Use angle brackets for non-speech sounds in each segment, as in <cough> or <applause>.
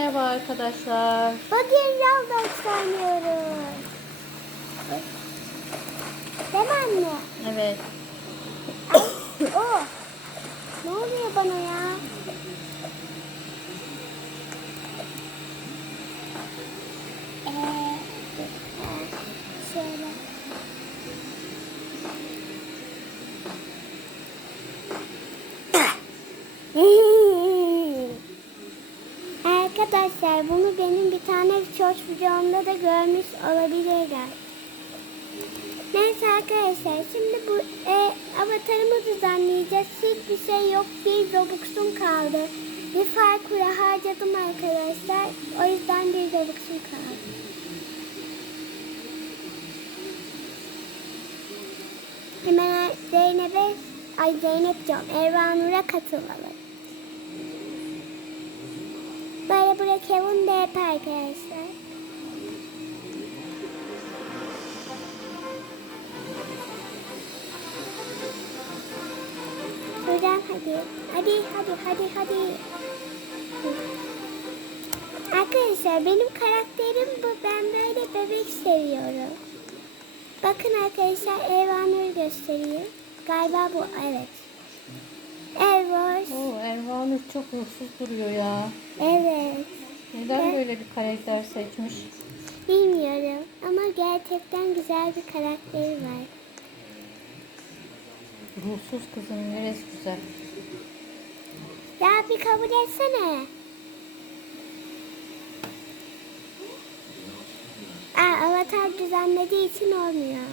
Merhaba arkadaşlar. Bugün Roblox oynuyoruz. Değil mi anne? Evet. O. Ne oluyor bana ya? Ee, şöyle. Arkadaşlar bunu benim bir tane short da görmüş olabilirler. Neyse arkadaşlar şimdi bu e, avatarımı düzenleyeceğiz. Hiçbir şey yok. Bir Robux'um kaldı. Bir farklı harcadım arkadaşlar. O yüzden bir Robux'um kaldı. Hemen Zeynep'e, ay Zeynep diyorum, Ervanur'a katılalım. Böyle bırakalım da hep arkadaşlar. Buradan hadi. Hadi hadi hadi hadi. Arkadaşlar benim karakterim bu. Ben böyle bebek seviyorum. Bakın arkadaşlar Ervanur'u gösteriyor. Galiba bu evet. Evet. Oo, Ervanur çok ruhsuz duruyor ya. Evet. Neden Evet. böyle bir karakter seçmiş? Bilmiyorum ama gerçekten güzel bir karakteri var. Ruhsuz kızın neresi güzel? Ya bir kabul etsene. Aa, avatar düzenlediği için olmuyor.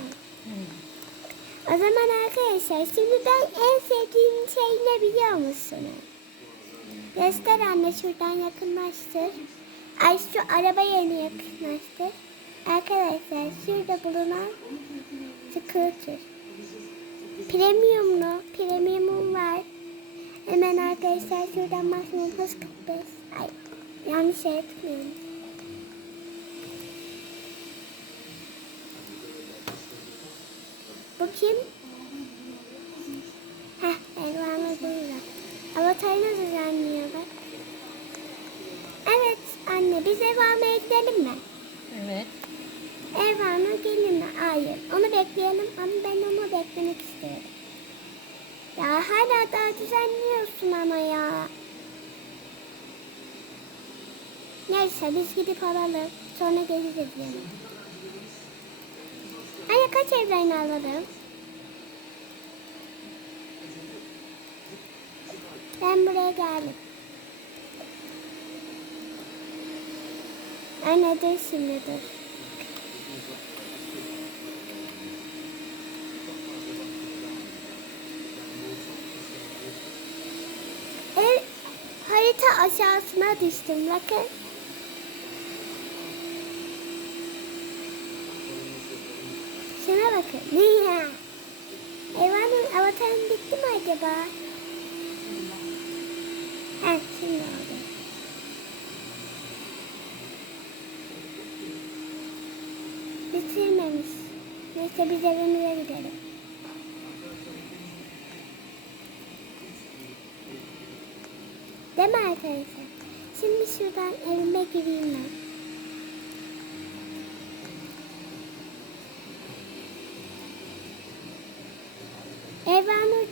Hmm. O zaman arkadaşlar şimdi ben en sevdiğim şey ne biliyor musunuz? Göster anne şuradan yakınlaştır. Ay şu araba yerine yakınlaştır. Arkadaşlar şurada bulunan scooter. Premiumlu, premiumum var. Hemen arkadaşlar şuradan maksimum hız 45. Ay yanlış şey etmiyorum. Kim? Heh, Elvanur burada. Avatarını düzenliyor bak. Evet anne biz ev almaya gidelim mi? Evet. Elvanur gelir mi? Hayır. Onu bekleyelim ama ben onu beklemek istiyorum. Ya hala daha düzenliyorsun ama ya. Neyse biz gidip alalım. Sonra geliriz yani. Anne kaç evren alalım? Ben buraya geldim. Anne dur şimdi dur. El, harita aşağısına düştüm bakın. Şuna bakın. Niye? Eyvanın avatarın bitti mi acaba? Ha şimdi oldu. Bitirmemiş. Neyse biz evimize gidelim. Değil mi arkadaşlar? Şimdi şuradan evime gireyim ben.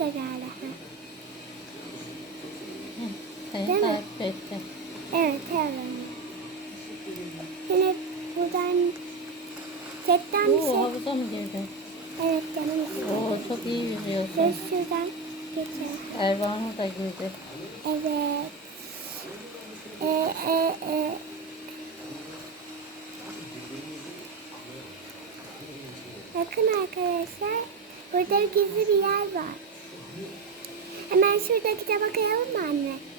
Da geldi. ha. Hı. Seni Değil mi? Evet Evranur. Yine buradan bir Oo, şey. havuza mı girdin? Evet canım. Oo, çok iyi yüzüyorsun. Dur şuradan geçelim. Ervanur da girdi. Evet. Ee, e, e. Bakın arkadaşlar. Burada gizli bir yer var. Hemen şurada kitaba koyalım mı anne?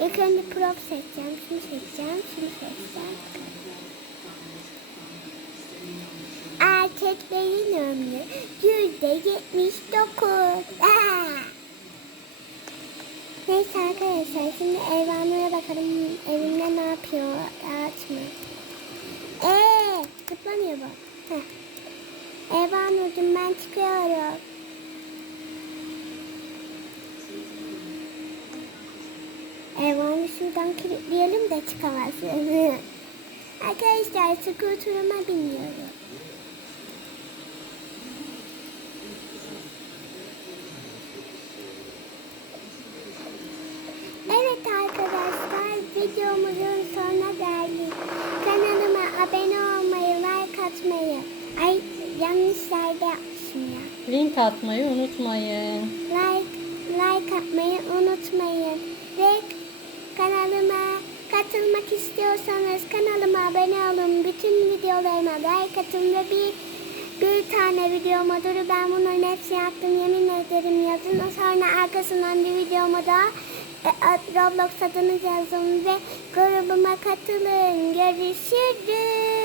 İlk önce prop seçeceğim. Şunu seçeceğim. Şunu seçeceğim. Erkeklerin ömrü yüzde yetmiş dokuz. Neyse arkadaşlar şimdi Eyvanur'a bakalım evinde ne yapıyor? Rahat mı? Eee zıplamıyor bu. Heh. Eyvanur'cum ben çıkıyorum. Şuradan kilitleyelim de çıkamazsın. <laughs> Arkadaşlar skuturuma biniyorum. Evet arkadaşlar videomuzun sonuna geldik. Kanalıma abone olmayı, like atmayı. Ay yanlış yerde yapmışım ya. Link atmayı unutmayın. Like, like atmayı unutmayın. Katılmak istiyorsanız kanalıma abone olun. Bütün videolarıma like atın ve bir bir tane videom olur. Ben bunların hepsini yaptım. Yemin ederim yazın. Sonra arkasından bir videomu da e, Roblox adını yazın ve grubuma katılın. Görüşürüz.